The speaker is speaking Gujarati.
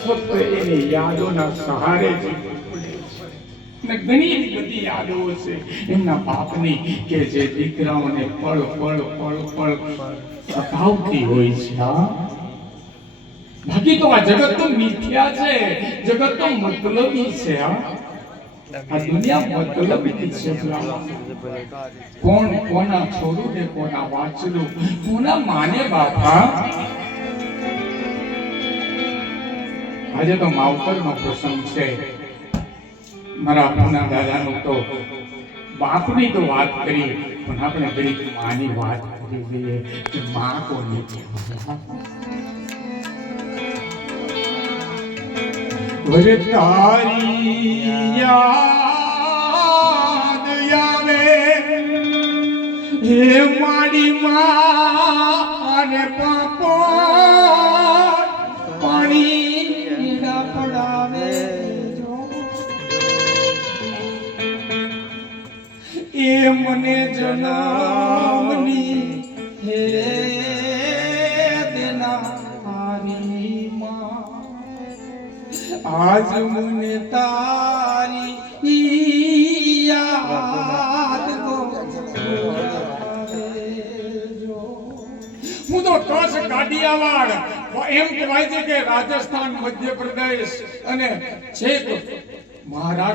ફક્ત એની યાદોના સહારે જ ને ઘણી બધી યાદો છે એમના બાપની કે જે દીકરાઓને પળ પળ પળ પળ સતાવતી હોય છે. બાકી તો આ જગત તો મિથ્યા છે, જગત તો મતલબી છે. આ દુનિયા મતલબી છે. કોણ કોના છોડું ને કોના વાંચલું, કોના માને બાપા. આજે તો માવતરનો પ્રસંગ છે. મારા પૂના દાદાનું તો બાપની તો વાત કરી, પણ આપણે ઘડીક માની વાત કરી દઈએ કે માં કોની કહેવાય. વરે તારી યાદ આવે હે મારી માં ને પાપો પાણી પડાવે એ મને જન્મની હે દેનારી માં, આજ મને તારી યાદ હું તો ટોસ કાઢિયાવાડ એમ કહેવાય છે કે રાજસ્થાન, મધ્યપ્રદેશ અને છેક મહારાષ્ટ્ર